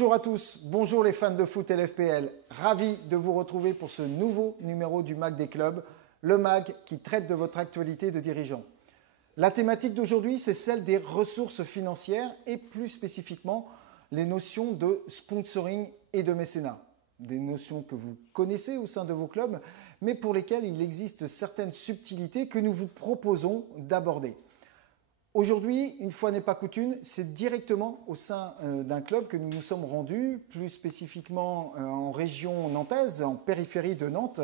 Bonjour à tous, bonjour les fans de foot LFPL. Ravi de vous retrouver pour ce nouveau numéro du MAG des clubs, le MAG qui traite de votre actualité de dirigeant. La thématique d'aujourd'hui, c'est celle des ressources financières et plus spécifiquement les notions de sponsoring et de mécénat. Des notions que vous connaissez au sein de vos clubs, mais pour lesquelles il existe certaines subtilités que nous vous proposons d'aborder. Aujourd'hui, une fois n'est pas coutume, c'est directement au sein d'un club que nous nous sommes rendus, plus spécifiquement en région nantaise, en périphérie de Nantes.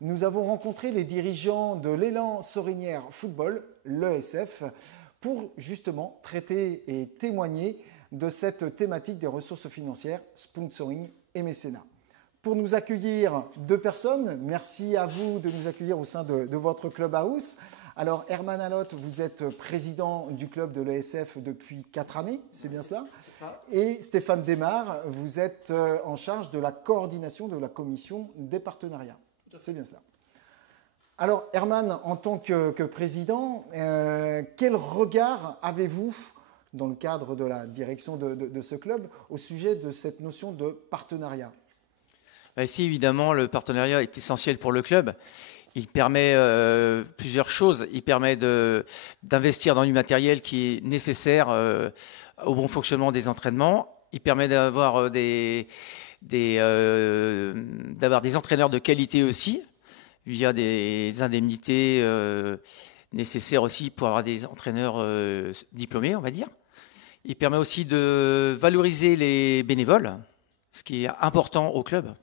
Nous avons rencontré les dirigeants de l'Élan Sorinière Football, l'ESF, pour justement traiter et témoigner de cette thématique des ressources financières, sponsoring et mécénat. Pour nous accueillir deux personnes, merci à vous de nous accueillir au sein de votre clubhouse. Alors Herman Allotte, vous êtes président du club de l'ESF depuis 4 années, c'est bien cela? C'est ça. Et Stéphane Desmar, vous êtes en charge de la coordination de la commission des partenariats. C'est bien cela. Alors Herman, en tant que président, quel regard avez-vous dans le cadre de la direction de ce club au sujet de cette notion de partenariat? Ici, évidemment, le partenariat est essentiel pour le club. Il permet plusieurs choses. Il permet d'investir dans du matériel qui est nécessaire au bon fonctionnement des entraînements. Il permet d'avoir des entraîneurs de qualité aussi, via des indemnités nécessaires aussi pour avoir des entraîneurs diplômés, on va dire. Il permet aussi de valoriser les bénévoles, ce qui est important au club.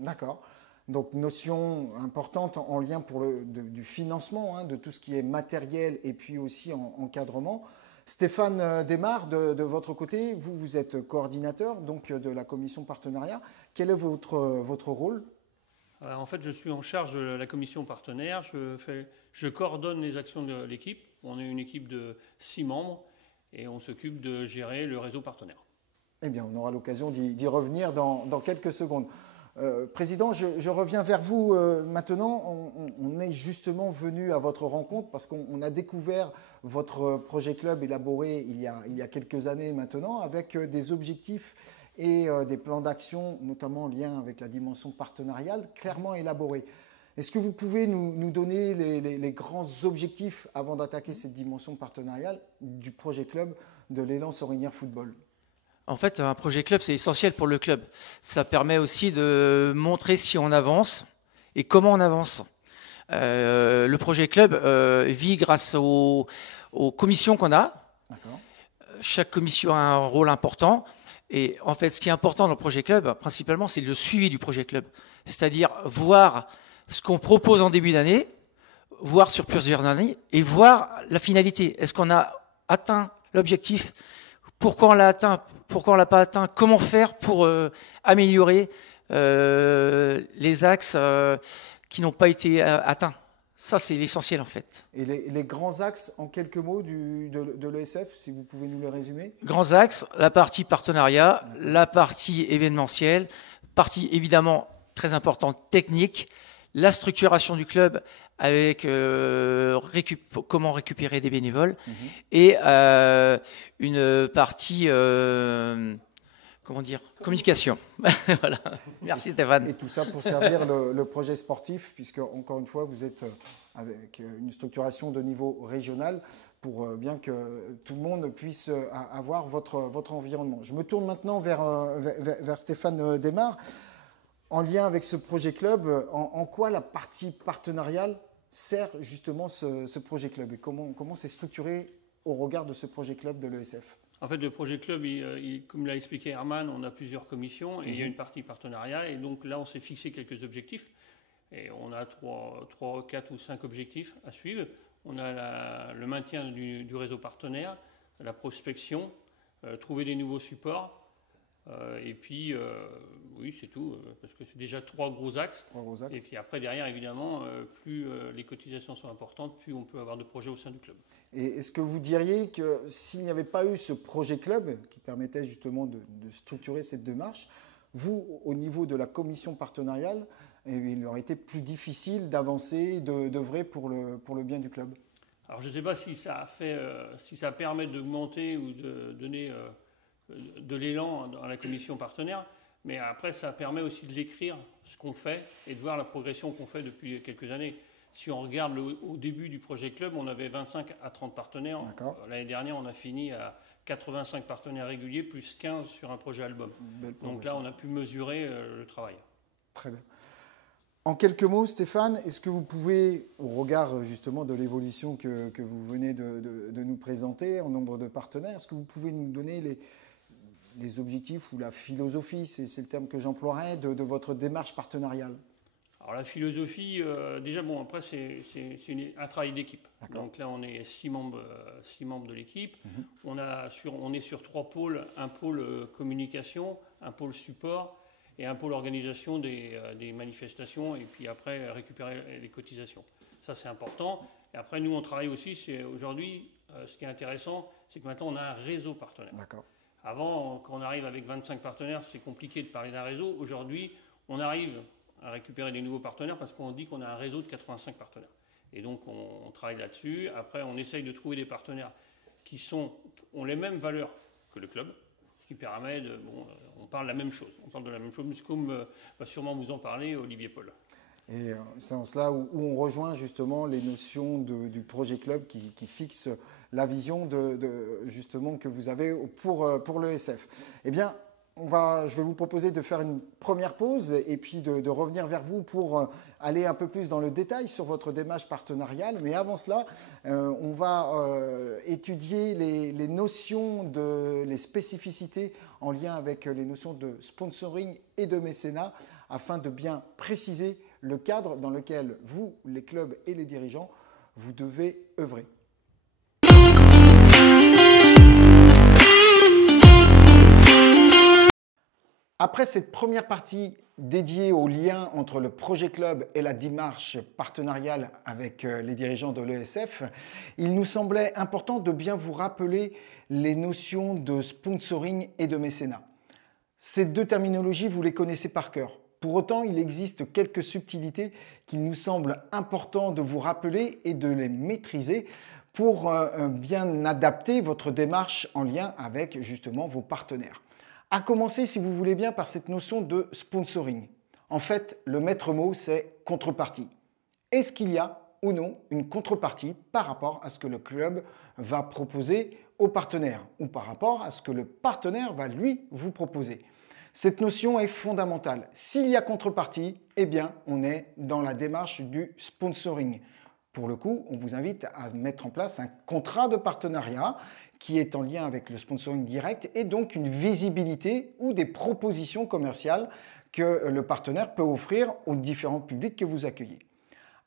D'accord. Donc, notion importante en lien pour du financement, de tout ce qui est matériel et puis aussi en encadrement. Stéphane Desmar, de votre côté, vous êtes coordinateur donc, de la commission partenariat. Quel est votre rôle? En fait, je suis en charge de la commission partenaire. Je coordonne les actions de l'équipe. On est une équipe de 6 membres et on s'occupe de gérer le réseau partenaire. Eh bien, on aura l'occasion d'y revenir dans quelques secondes. Président, je reviens vers vous maintenant. On est justement venu à votre rencontre parce qu'on a découvert votre projet club élaboré il y a quelques années maintenant avec des objectifs et des plans d'action, notamment en lien avec la dimension partenariale, clairement élaborés. Est-ce que vous pouvez nous donner les grands objectifs avant d'attaquer cette dimension partenariale du projet club de l'Élan Sorinière Football ? En fait, un projet club, c'est essentiel pour le club. Ça permet aussi de montrer si on avance et comment on avance. Le projet club vit grâce aux commissions qu'on a. D'accord. Chaque commission a un rôle important. Et en fait, ce qui est important dans le projet club, principalement, c'est le suivi du projet club. C'est-à-dire voir ce qu'on propose en début d'année, voir sur plusieurs années et voir la finalité. Est-ce qu'on a atteint l'objectif ? Pourquoi on l'a atteint? Pourquoi on ne l'a pas atteint? Comment faire pour améliorer les axes qui n'ont pas été atteints? Ça, c'est l'essentiel en fait. Et les grands axes, en quelques mots, de l'ESF, si vous pouvez nous les résumer? Grands axes, la partie partenariat, la partie événementielle, partie évidemment très importante technique, la structuration du club avec comment récupérer des bénévoles et une partie communication. Voilà. Merci Stéphane. Et tout ça pour servir le projet sportif, puisque encore une fois, vous êtes avec une structuration de niveau régional pour bien que tout le monde puisse avoir votre environnement. Je me tourne maintenant vers Stéphane Desmar. En lien avec ce projet club, en quoi la partie partenariale sert justement ce projet club et comment c'est structuré au regard de ce projet club de l'ESF? En fait, le projet club, comme l'a expliqué Herman, on a plusieurs commissions et il y a une partie partenariat. Et donc là, on s'est fixé quelques objectifs. Et on a 3, 4 ou 5 objectifs à suivre. On a le maintien du réseau partenaire, la prospection, trouver des nouveaux supports. Et puis, oui, c'est tout, parce que c'est déjà 3 gros axes. Et puis après, derrière, évidemment, plus les cotisations sont importantes, plus on peut avoir de projets au sein du club. Et est-ce que vous diriez que s'il n'y avait pas eu ce projet club qui permettait justement de structurer cette démarche, vous, au niveau de la commission partenariale, il aurait été plus difficile d'avancer, d'œuvrer pour le bien du club? Alors, je ne sais pas si ça permet d'augmenter ou de donner de l'élan dans la commission partenaire. Mais après, ça permet aussi de l'écrire, ce qu'on fait, et de voir la progression qu'on fait depuis quelques années. Si on regarde au début du projet club, on avait 25 à 30 partenaires. L'année dernière, on a fini à 85 partenaires réguliers, plus 15 sur un projet album. Donc là, on a pu mesurer le travail. Très bien. En quelques mots, Stéphane, est-ce que vous pouvez, au regard justement de l'évolution que vous venez de nous présenter en nombre de partenaires, est-ce que vous pouvez nous donner les objectifs ou la philosophie, c'est le terme que j'emploierais, de votre démarche partenariale? Alors la philosophie, déjà bon, après c'est un travail d'équipe. Donc là on est 6 membres de l'équipe. On est sur 3 pôles, un pôle communication, un pôle support et un pôle organisation des manifestations et puis après récupérer les cotisations. Ça c'est important. Et après nous on travaille aussi, aujourd'hui ce qui est intéressant, c'est que maintenant on a un réseau partenaire. Avant, quand on arrive avec 25 partenaires, c'est compliqué de parler d'un réseau. Aujourd'hui, on arrive à récupérer des nouveaux partenaires parce qu'on dit qu'on a un réseau de 85 partenaires. Et donc, on travaille là-dessus. Après, on essaye de trouver des partenaires qui ont les mêmes valeurs que le club, ce qui permet on parle de la même chose. On parle de la même chose, comme va sûrement vous en parler Olivier Paul. Et c'est en cela où on rejoint justement les notions du projet club qui fixe la vision justement que vous avez pour l'ESF. Eh bien, je vais vous proposer de faire une première pause et puis de revenir vers vous pour aller un peu plus dans le détail sur votre démarche partenariale. Mais avant cela, on va étudier les notions, les spécificités en lien avec les notions de sponsoring et de mécénat afin de bien préciser le cadre dans lequel vous, les clubs et les dirigeants, vous devez œuvrer. Après cette première partie dédiée au lien entre le projet club et la démarche partenariale avec les dirigeants de l'ESF, il nous semblait important de bien vous rappeler les notions de sponsoring et de mécénat. Ces deux terminologies, vous les connaissez par cœur. Pour autant, il existe quelques subtilités qu'il nous semble important de vous rappeler et de les maîtriser pour bien adapter votre démarche en lien avec justement vos partenaires. À commencer, si vous voulez bien, par cette notion de sponsoring. En fait, le maître mot, c'est contrepartie. Est-ce qu'il y a ou non une contrepartie par rapport à ce que le club va proposer au partenaire ou par rapport à ce que le partenaire va lui vous proposer? Cette notion est fondamentale. S'il y a contrepartie, eh bien, on est dans la démarche du sponsoring. Pour le coup, on vous invite à mettre en place un contrat de partenariat qui est en lien avec le sponsoring direct et donc une visibilité ou des propositions commerciales que le partenaire peut offrir aux différents publics que vous accueillez.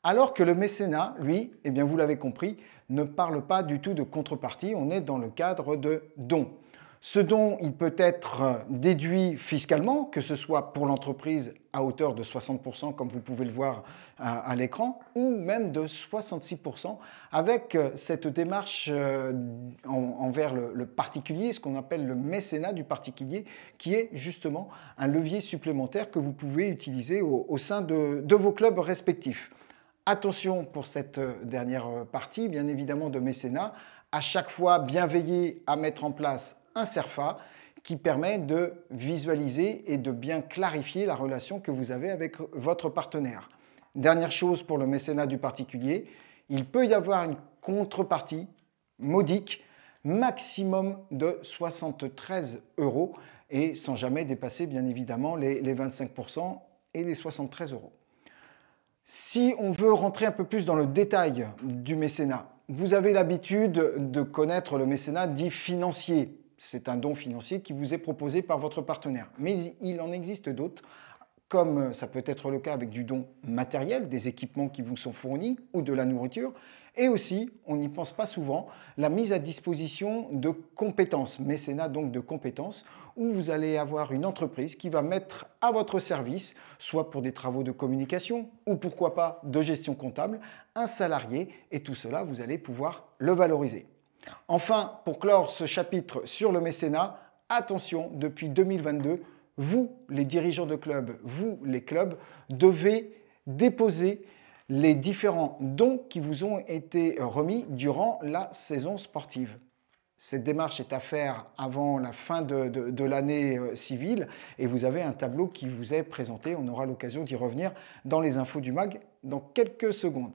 Alors que le mécénat, lui, eh bien, vous l'avez compris, ne parle pas du tout de contrepartie, on est dans le cadre de dons. Ce don, il peut être déduit fiscalement, que ce soit pour l'entreprise à hauteur de 60%, comme vous pouvez le voir à l'écran, ou même de 66% avec cette démarche envers le particulier, ce qu'on appelle le mécénat du particulier, qui est justement un levier supplémentaire que vous pouvez utiliser au sein de vos clubs respectifs. Attention pour cette dernière partie, bien évidemment, de mécénat, à chaque fois bien veiller à mettre en place un CERFA qui permet de visualiser et de bien clarifier la relation que vous avez avec votre partenaire. Dernière chose pour le mécénat du particulier, il peut y avoir une contrepartie modique, maximum de 73 € et sans jamais dépasser bien évidemment les 25% et les 73 €. Si on veut rentrer un peu plus dans le détail du mécénat, vous avez l'habitude de connaître le mécénat dit financier. C'est un don financier qui vous est proposé par votre partenaire. Mais il en existe d'autres, comme ça peut être le cas avec du don matériel, des équipements qui vous sont fournis ou de la nourriture. Et aussi, on n'y pense pas souvent, la mise à disposition de compétences, mécénat donc de compétences, où vous allez avoir une entreprise qui va mettre à votre service, soit pour des travaux de communication ou pourquoi pas de gestion comptable, un salarié et tout cela, vous allez pouvoir le valoriser. Enfin, pour clore ce chapitre sur le mécénat, attention, depuis 2022, vous, les dirigeants de clubs, vous, les clubs, devez déposer les différents dons qui vous ont été remis durant la saison sportive. cette démarche est à faire avant la fin de l'année civile et vous avez un tableau qui vous est présenté. On aura l'occasion d'y revenir dans les infos du MAG dans quelques secondes.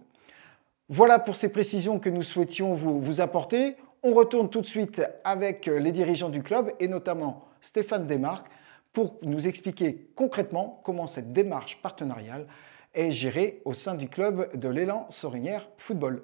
Voilà pour ces précisions que nous souhaitions vous apporter. On retourne tout de suite avec les dirigeants du club et notamment Stéphane Desmarques pour nous expliquer concrètement comment cette démarche partenariale est gérée au sein du club de l'Élan Sorinière Football.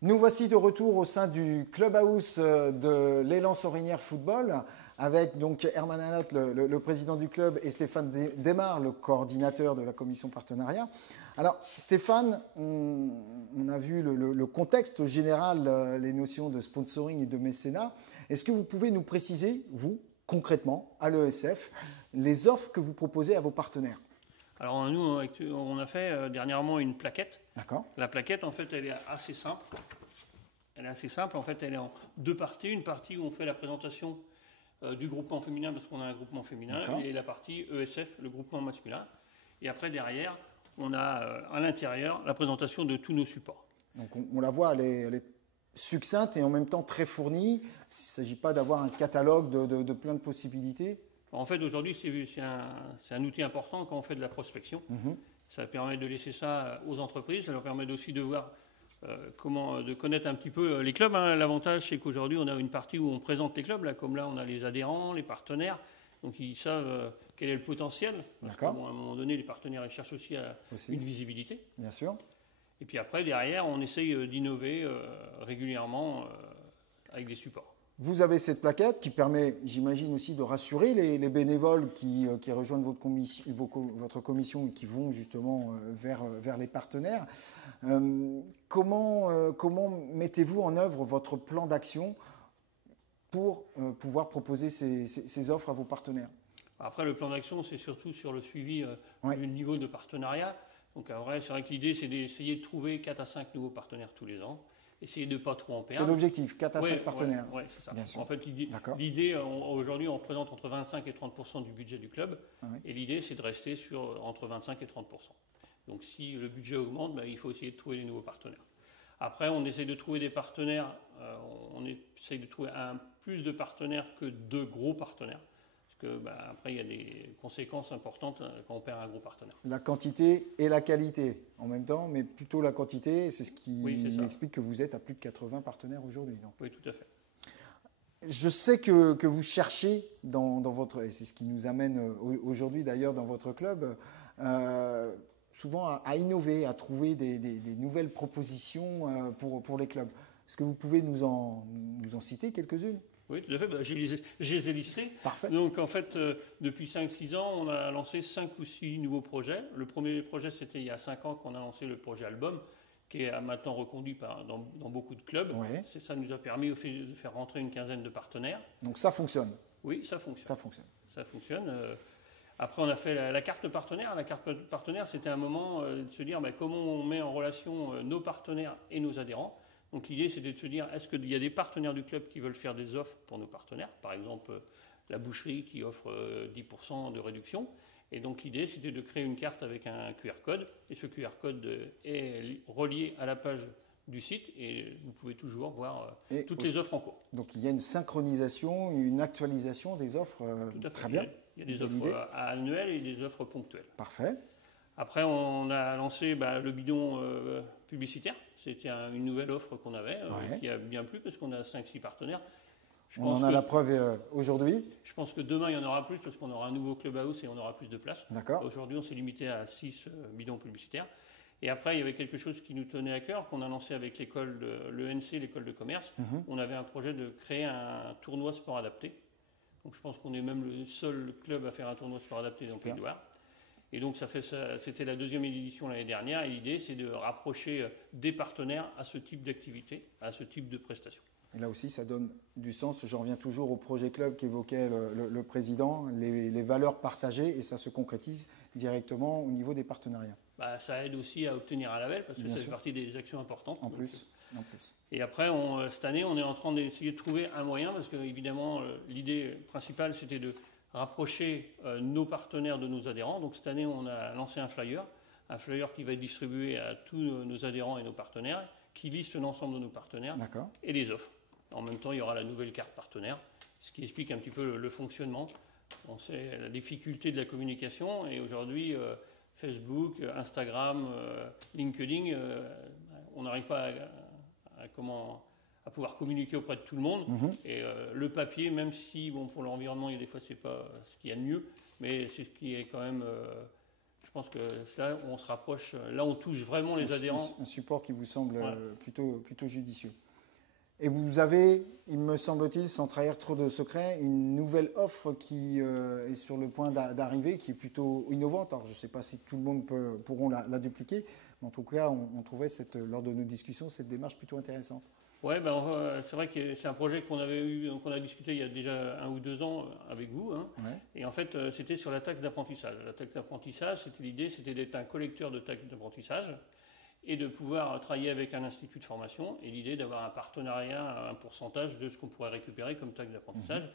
Nous voici de retour au sein du clubhouse de l'Élan Sorinière Football avec donc Herman Hanot, le président du club, et Stéphane Desmarques, le coordinateur de la commission partenariat. Alors Stéphane, on a vu le contexte général, les notions de sponsoring et de mécénat. Est-ce que vous pouvez nous préciser, vous, concrètement, à l'ESF, les offres que vous proposez à vos partenaires ? Alors nous, on a fait dernièrement une plaquette. D'accord. La plaquette, en fait, elle est assez simple. En fait, elle est en deux parties. Une partie où on fait la présentation du groupement féminin, parce qu'on a un groupement féminin, et la partie ESF, le groupement masculin. Et après, derrière, on a à l'intérieur la présentation de tous nos supports. Donc on la voit, elle est succincte et en même temps très fournie. Il ne s'agit pas d'avoir un catalogue de plein de possibilités. En fait, aujourd'hui, c'est un outil important quand on fait de la prospection. Ça permet de laisser ça aux entreprises. Ça leur permet aussi de voir de connaître un petit peu les clubs. L'avantage, c'est qu'aujourd'hui, on a une partie où on présente les clubs. Là, comme là, on a les adhérents, les partenaires. Donc, ils savent quel est le potentiel. D'accord. À un moment donné, les partenaires ils cherchent aussi une visibilité. Bien sûr. Et puis après, derrière, on essaye d'innover régulièrement avec des supports. Vous avez cette plaquette qui permet, j'imagine aussi, de rassurer les bénévoles qui rejoignent votre commission et qui vont justement vers les partenaires. Comment mettez-vous en œuvre votre plan d'action pour pouvoir proposer ces offres à vos partenaires ? Après, le plan d'action, c'est surtout sur le suivi du niveau de partenariat. Donc, en vrai, c'est vrai que l'idée, c'est d'essayer de trouver 4 à 5 nouveaux partenaires tous les ans. Essayer de ne pas trop en perdre. C'est l'objectif, 4 à 5 partenaires. Oui, c'est ça. Bien sûr. En fait, l'idée aujourd'hui, on représente entre 25 et 30% du budget du club. Et l'idée, c'est de rester entre 25 et 30%. Donc, si le budget augmente, il faut essayer de trouver des nouveaux partenaires. Après, on essaye de trouver des partenaires. On essaye de trouver plus de partenaires que de gros partenaires. Parce que, après, il y a des conséquences importantes quand on perd un gros partenaire. La quantité et la qualité en même temps, mais plutôt la quantité, c'est ce qui explique que vous êtes à plus de 80 partenaires aujourd'hui. Oui, tout à fait. Je sais que vous cherchez dans votre, et c'est ce qui nous amène aujourd'hui d'ailleurs dans votre club, souvent à innover, à trouver des nouvelles propositions pour les clubs. Est-ce que vous pouvez nous en citer quelques-unes ? Oui, tout à fait. Je les ai listés. Parfait. Donc, en fait, depuis 5-6 ans, on a lancé 5 ou 6 nouveaux projets. Le premier projet, c'était il y a 5 ans qu'on a lancé le projet Album, qui est maintenant reconduit dans beaucoup de clubs. Ouais. Ça nous a permis de faire rentrer une quinzaine de partenaires. Donc, ça fonctionne. Oui, ça fonctionne. Ça fonctionne. Après, on a fait la carte partenaire. La carte partenaire, c'était un moment de se dire comment on met en relation nos partenaires et nos adhérents. Donc l'idée, c'était de se dire, est-ce qu'il y a des partenaires du club qui veulent faire des offres pour nos partenaires ? Par exemple, la boucherie qui offre 10% de réduction. Et donc l'idée, c'était de créer une carte avec un QR code. Et ce QR code est relié à la page du site et vous pouvez toujours voir toutes les offres en cours. Donc il y a une synchronisation, une actualisation des offres. Tout à fait. Très bien. Il y a des offres annuelles et des offres ponctuelles. Parfait. Après, on a lancé le bidon publicitaire. C'était une nouvelle offre qu'on avait, qui a bien plu, parce qu'on a 5-6 partenaires. On en a la preuve aujourd'hui. Je pense que demain, il y en aura plus, parce qu'on aura un nouveau clubhouse et on aura plus de place. D'accord. Aujourd'hui, on s'est limité à 6 bidons publicitaires. Et après, il y avait quelque chose qui nous tenait à cœur, qu'on a lancé avec l'ENC, l'école de commerce. On avait un projet de créer un tournoi sport adapté. Donc je pense qu'on est même le seul club à faire un tournoi sport adapté dans le Pays de Loire. Et donc c'était la 2e édition l'année dernière. Et l'idée, c'est de rapprocher des partenaires à ce type d'activité, à ce type de prestations. Et là aussi, ça donne du sens. J'en reviens toujours au projet club qu'évoquait le président, les valeurs partagées, et ça se concrétise directement au niveau des partenariats. Ça aide aussi à obtenir un label, parce que ça fait partie des actions importantes. En plus. Et après, cette année, on est en train d'essayer de trouver un moyen, parce que évidemment, l'idée principale, c'était de rapprocher nos partenaires de nos adhérents. Donc cette année, on a lancé un flyer un flyer qui va être distribué à tous nos adhérents et nos partenaires, qui liste l'ensemble de nos partenaires et les offres. En même temps, il y aura la nouvelle carte partenaire, ce qui explique un petit peu le fonctionnement. On sait la difficulté de la communication et aujourd'hui, Facebook, Instagram, LinkedIn, on n'arrive pas à pouvoir communiquer auprès de tout le monde. Et le papier, même si pour l'environnement, il y a des fois, c'est pas ce qu'il y a de mieux, mais c'est ce qui est quand même... je pense que là, on se rapproche, là, on touche vraiment les adhérents. Un support qui vous semble plutôt judicieux. Et vous avez, il me semble-t-il, sans trahir trop de secrets, une nouvelle offre qui est sur le point d'arriver, qui est plutôt innovante. Alors, je ne sais pas si tout le monde pourront la dupliquer, mais en tout cas, on trouvait, lors de nos discussions, cette démarche plutôt intéressante. Oui, c'est vrai que c'est un projet qu'on a discuté il y a déjà 1 ou 2 ans avec vous. Et en fait, c'était sur la taxe d'apprentissage. La taxe d'apprentissage, l'idée, c'était d'être un collecteur de taxes d'apprentissage et de pouvoir travailler avec un institut de formation. Et l'idée d'avoir un partenariat, un pourcentage de ce qu'on pourrait récupérer comme taxe d'apprentissage.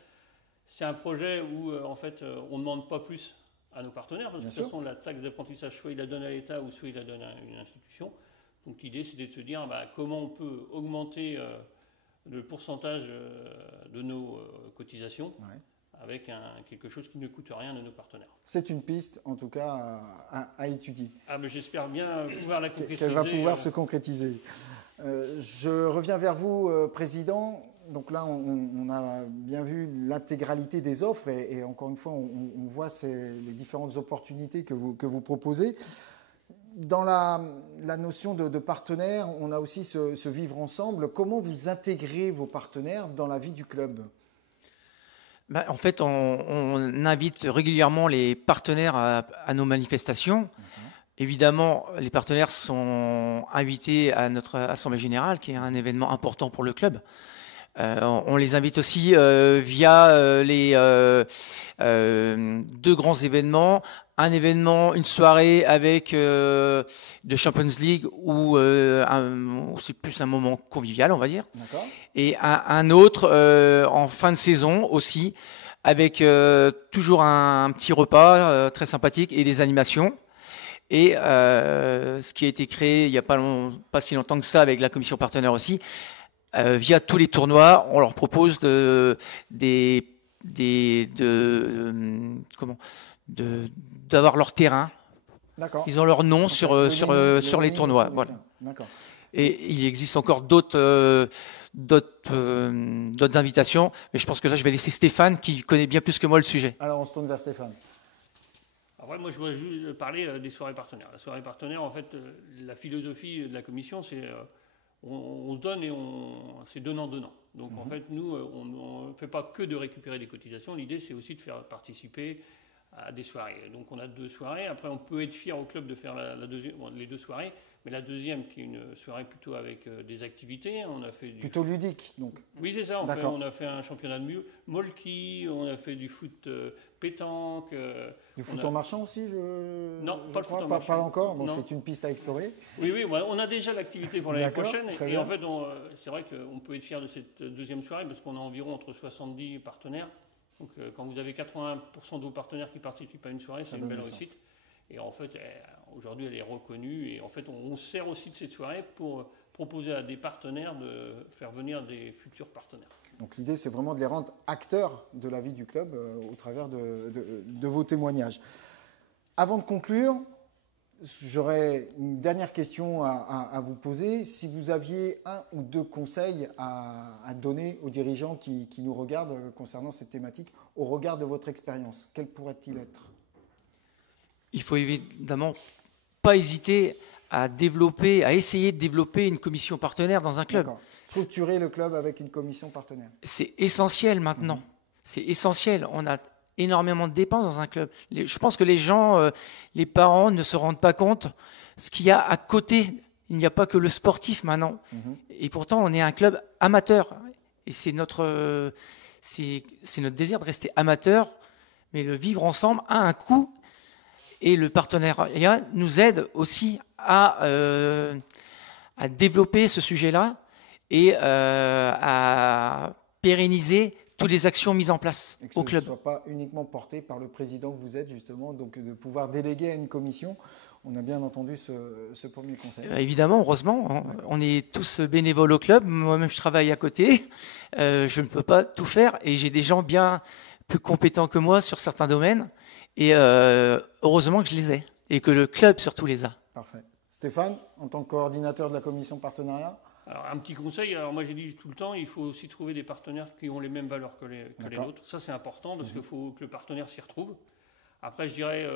C'est un projet où, en fait, on ne demande pas plus à nos partenaires, parce que de toute façon, la taxe d'apprentissage, soit il la donne à l'État ou soit il la donne à une institution. Donc l'idée, c'était de se dire comment on peut augmenter le pourcentage de nos cotisations avec quelque chose qui ne coûte rien à nos partenaires. C'est une piste, en tout cas, à étudier. Mais j'espère bien pouvoir la concrétiser. Qu'elle va pouvoir se concrétiser. Je reviens vers vous, Président. Donc là, on a bien vu l'intégralité des offres et encore une fois, on voit les différentes opportunités que vous proposez. Dans la notion de partenaire, on a aussi ce vivre ensemble. Comment vous intégrez vos partenaires dans la vie du club ? En fait, on invite régulièrement les partenaires à nos manifestations. Évidemment, les partenaires sont invités à notre Assemblée Générale, qui est un événement important pour le club. On les invite aussi via les 2 grands événements. Un événement, une soirée avec de Champions League où c'est plus un moment convivial, on va dire. D'accord. Et un autre en fin de saison aussi, avec toujours un petit repas très sympathique et des animations. Et ce qui a été créé il n'y a pas si longtemps que ça avec la commission partenaire aussi, via tous les tournois, on leur propose d'avoir leur terrain. D'accord. Ils ont leur nom sur les tournois. Voilà. D'accord. Et il existe encore d'autres invitations, mais je pense que là, je vais laisser Stéphane qui connaît bien plus que moi le sujet. Alors, on se tourne vers Stéphane. Après, moi, je voudrais juste parler des soirées partenaires. La soirée partenaire, en fait, la philosophie de la commission, c'est on donne et c'est donnant-donnant. Donc, en fait, nous, on ne fait pas que de récupérer des cotisations. L'idée, c'est aussi de faire participer à des soirées. Donc, on a 2 soirées. Après, on peut être fier au club de faire les 2 soirées. Mais la deuxième, qui est une soirée plutôt avec des activités, on a fait plutôt ludique, donc. Oui, c'est ça. On a fait un championnat de molki, on a fait du foot pétanque. Du foot en marchand aussi, non, pas le foot en marchand. Pas encore. Bon, non. C'est une piste à explorer. Oui, on a déjà l'activité pour l'année prochaine. Et en fait, c'est vrai qu'on peut être fier de cette deuxième soirée parce qu'on a environ entre 70 partenaires. Donc, quand vous avez 80% de vos partenaires qui participent à une soirée, c'est une belle réussite. Et en fait, aujourd'hui, elle est reconnue. Et en fait, on sert aussi de cette soirée pour proposer à des partenaires de faire venir des futurs partenaires. Donc l'idée, c'est vraiment de les rendre acteurs de la vie du club au travers de vos témoignages. Avant de conclure, j'aurais une dernière question à vous poser. Si vous aviez 1 ou 2 conseils à donner aux dirigeants qui nous regardent concernant cette thématique, au regard de votre expérience, quels pourraient-ils être ? Il faut évidemment pas hésiter à essayer de développer une commission partenaire dans un club. D'accord. Structurer le club avec une commission partenaire. C'est essentiel maintenant. C'est essentiel. On a énormément de dépenses dans un club. Je pense que les gens, les parents ne se rendent pas compte ce qu'il y a à côté. Il n'y a pas que le sportif maintenant. Et pourtant, on est un club amateur. Et c'est notre désir de rester amateur. Mais le vivre ensemble a un coût. Et le partenariat nous aide aussi à développer ce sujet-là et à pérenniser toutes les actions mises en place et que au ce club. ne soit pas uniquement porté par le président que vous êtes, justement, donc de pouvoir déléguer à une commission. On a bien entendu ce premier conseil. Évidemment, heureusement, on est tous bénévoles au club. Moi-même, je travaille à côté. Je ne peux pas tout faire et j'ai des gens bien plus compétents que moi sur certains domaines. Et heureusement que je les ai et que le club surtout les a. Parfait. Stéphane, en tant que coordinateur de la commission partenariat? Alors, un petit conseil, alors moi j'ai dit tout le temps, il faut aussi trouver des partenaires qui ont les mêmes valeurs que les nôtres. Ça c'est important parce qu'il faut que le partenaire s'y retrouve. Après je dirais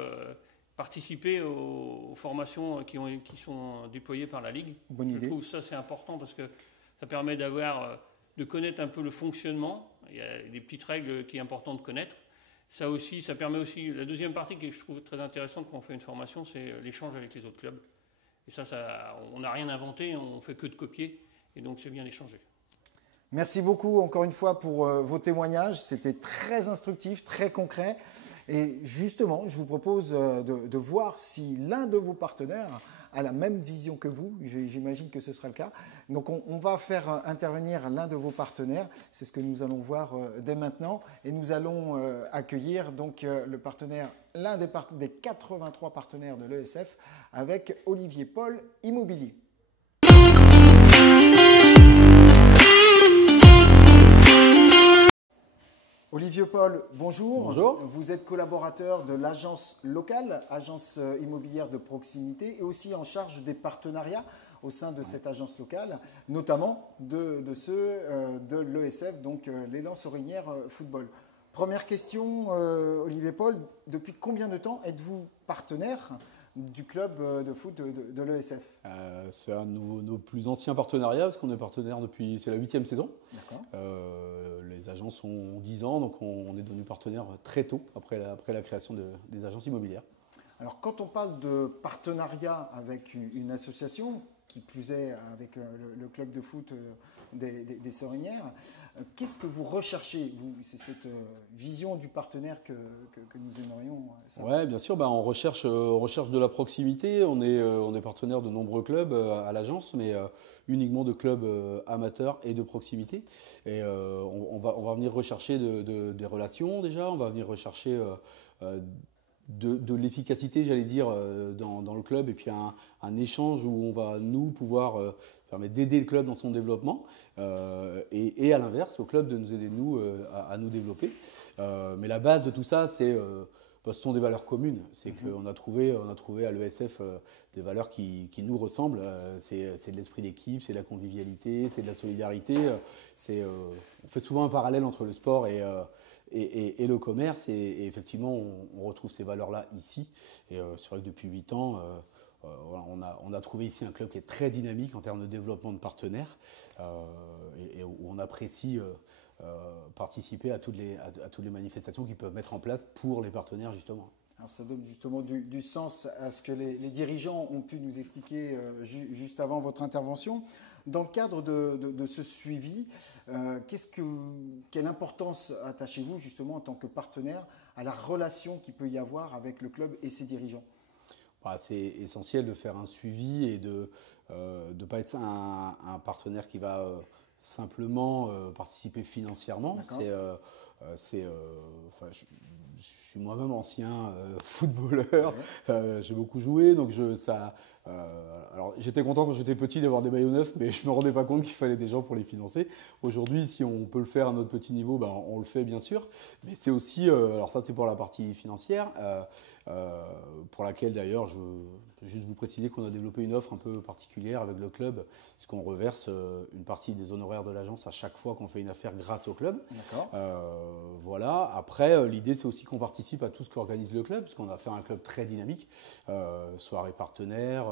participer aux formations qui sont déployées par la Ligue. Bonne idée. Je trouve ça c'est important parce que ça permet de connaître un peu le fonctionnement. Il y a des petites règles qui est important de connaître. Ça aussi, ça permet aussi, la deuxième partie que je trouve très intéressante quand on fait une formation, c'est l'échange avec les autres clubs. Et ça on n'a rien inventé, on fait que de copier, et donc c'est bien d'échanger. Merci beaucoup encore une fois pour vos témoignages. C'était très instructif, très concret. Et justement, je vous propose de voir si l'un de vos partenaires a la même vision que vous. J'imagine que ce sera le cas. Donc on va faire intervenir l'un de vos partenaires. C'est ce que nous allons voir dès maintenant. Et nous allons accueillir donc le partenaire, l'un des 83 partenaires de l'ESF, avec Olivier Paul Immobilier. Olivier Paul, bonjour. Bonjour. Vous êtes collaborateur de l'agence locale, agence immobilière de proximité, et aussi en charge des partenariats au sein de cette agence locale, notamment de ceux de l'ESF, donc l'élan Sorinière Football. Première question, Olivier Paul, depuis combien de temps êtes-vous partenaire du club de foot de l'ESF? C'est un de nos plus anciens partenariats, parce qu'on est partenaire depuis, c'est la 8e saison. D'accord. Les agences ont 10 ans, donc on est devenu partenaire très tôt, après la création des agences immobilières. Alors quand on parle de partenariat avec une association, qui plus est avec le club de foot des Sorinières, qu'est-ce que vous recherchez, vous? C'est cette vision du partenaire que nous aimerions savoir. Oui, bien sûr, on recherche de la proximité. On est partenaire de nombreux clubs à l'agence, mais uniquement de clubs amateurs et de proximité. Et on va venir rechercher des relations déjà, on va venir rechercher de l'efficacité, j'allais dire, dans le club, et puis un échange où on va, nous, pouvoir permettre d'aider le club dans son développement, et à l'inverse, au club de nous aider, nous, à nous développer. Mais la base de tout ça, ce sont des valeurs communes. C'est qu'on a trouvé à l'ESF des valeurs qui nous ressemblent. C'est de l'esprit d'équipe, c'est de la convivialité, c'est de la solidarité. On fait souvent un parallèle entre le sport et le commerce, et effectivement on retrouve ces valeurs-là ici. Et c'est vrai que depuis 8 ans, on a trouvé ici un club qui est très dynamique en termes de développement de partenaires, et où on apprécie participer à toutes les manifestations qu'ils peuvent mettre en place pour les partenaires, justement. Alors ça donne justement du sens à ce que les dirigeants ont pu nous expliquer juste avant votre intervention. Dans le cadre de ce suivi, quelle importance attachez-vous justement en tant que partenaire à la relation qu'il peut y avoir avec le club et ses dirigeants? C'est essentiel de faire un suivi et de ne pas être un partenaire qui va simplement participer financièrement. Je suis moi-même ancien footballeur, j'ai beaucoup joué, donc alors j'étais content quand j'étais petit d'avoir des maillots neufs, mais je me rendais pas compte qu'il fallait des gens pour les financer. Aujourd'hui, si on peut le faire à notre petit niveau, on le fait bien sûr, mais c'est aussi, alors ça c'est pour la partie financière, pour laquelle d'ailleurs je peux juste vous préciser qu'on a développé une offre un peu particulière avec le club, puisqu'on reverse une partie des honoraires de l'agence à chaque fois qu'on fait une affaire grâce au club. D'accord. Voilà. Après, l'idée c'est aussi qu'on participe à tout ce qu'organise le club, puisqu'on a fait un club très dynamique, soirées partenaires,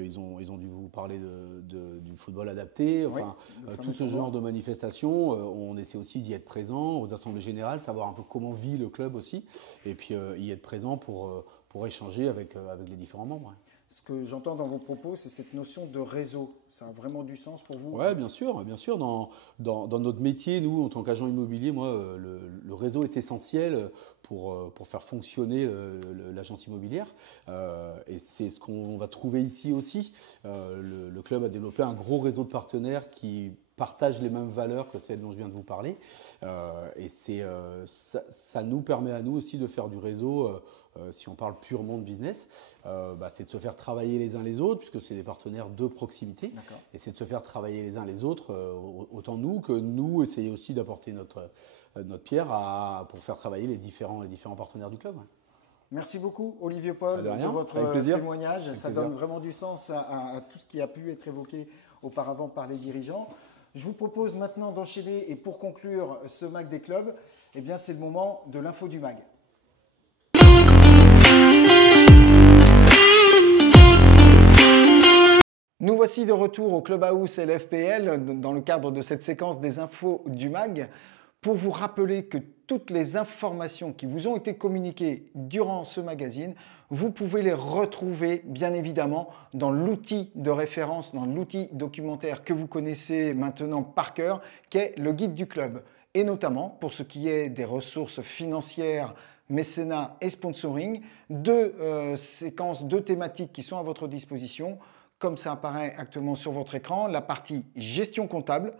ils ont dû vous parler du football adapté, enfin tout ce genre de manifestations. On essaie aussi d'y être présent aux assemblées générales, savoir un peu comment vit le club aussi, et puis y être présent pour échanger avec les différents membres. Ce que j'entends dans vos propos, c'est cette notion de réseau. Ça a vraiment du sens pour vous? Oui, bien sûr. Dans notre métier, nous, en tant qu'agent immobilier, le réseau est essentiel pour faire fonctionner l'agence immobilière. Et c'est ce qu'on va trouver ici aussi. Le club a développé un gros réseau de partenaires qui partagent les mêmes valeurs que celles dont je viens de vous parler. Et ça nous permet à nous aussi de faire du réseau, si on parle purement de business, c'est de se faire travailler les uns les autres, puisque c'est des partenaires de proximité. Et c'est de se faire travailler les uns les autres, autant nous que nous, essayer aussi d'apporter notre pierre pour faire travailler les différents partenaires du club. Merci beaucoup, Olivier Paul, de votre témoignage. Ça donne vraiment du sens à tout ce qui a pu être évoqué auparavant par les dirigeants. Je vous propose maintenant d'enchaîner et pour conclure ce MAG des clubs, eh bien c'est le moment de l'info du MAG. Nous voici de retour au Clubhouse LFPL dans le cadre de cette séquence des infos du MAG pour vous rappeler que toutes les informations qui vous ont été communiquées durant ce magazine, vous pouvez les retrouver bien évidemment dans l'outil de référence, dans l'outil documentaire que vous connaissez maintenant par cœur, qu'est le guide du club. Et notamment pour ce qui est des ressources financières, mécénat et sponsoring, deux séquences, deux thématiques qui sont à votre disposition, comme ça apparaît actuellement sur votre écran, la partie gestion comptable,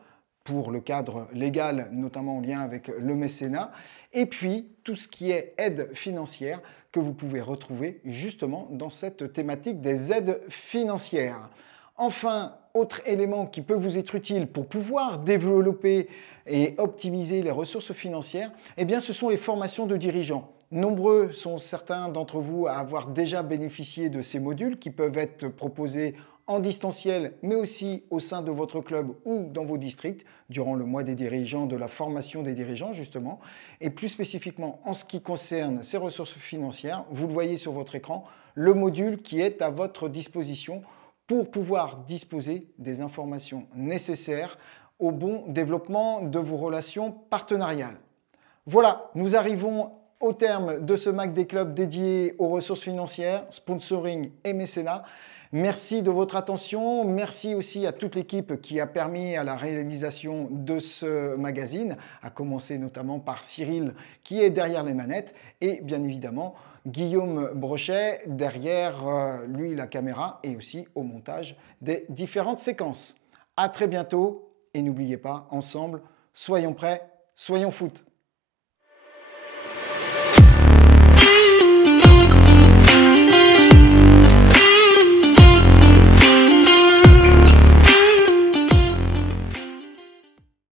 pour le cadre légal, notamment en lien avec le mécénat, et puis tout ce qui est aide financière que vous pouvez retrouver justement dans cette thématique des aides financières. Enfin, autre élément qui peut vous être utile pour pouvoir développer et optimiser les ressources financières, eh bien, ce sont les formations de dirigeants. Nombreux sont certains d'entre vous à avoir déjà bénéficié de ces modules qui peuvent être proposés en distanciel, mais aussi au sein de votre club ou dans vos districts, durant le mois des dirigeants, de la formation des dirigeants justement. Et plus spécifiquement en ce qui concerne ces ressources financières, vous le voyez sur votre écran, le module qui est à votre disposition pour pouvoir disposer des informations nécessaires au bon développement de vos relations partenariales. Voilà, nous arrivons au terme de ce MAG des clubs dédié aux ressources financières, sponsoring et mécénat. Merci de votre attention. Merci aussi à toute l'équipe qui a permis à la réalisation de ce magazine, à commencer notamment par Cyril qui est derrière les manettes et bien évidemment Guillaume Brochet derrière lui la caméra et aussi au montage des différentes séquences. À très bientôt et n'oubliez pas, ensemble, soyons prêts, soyons foot.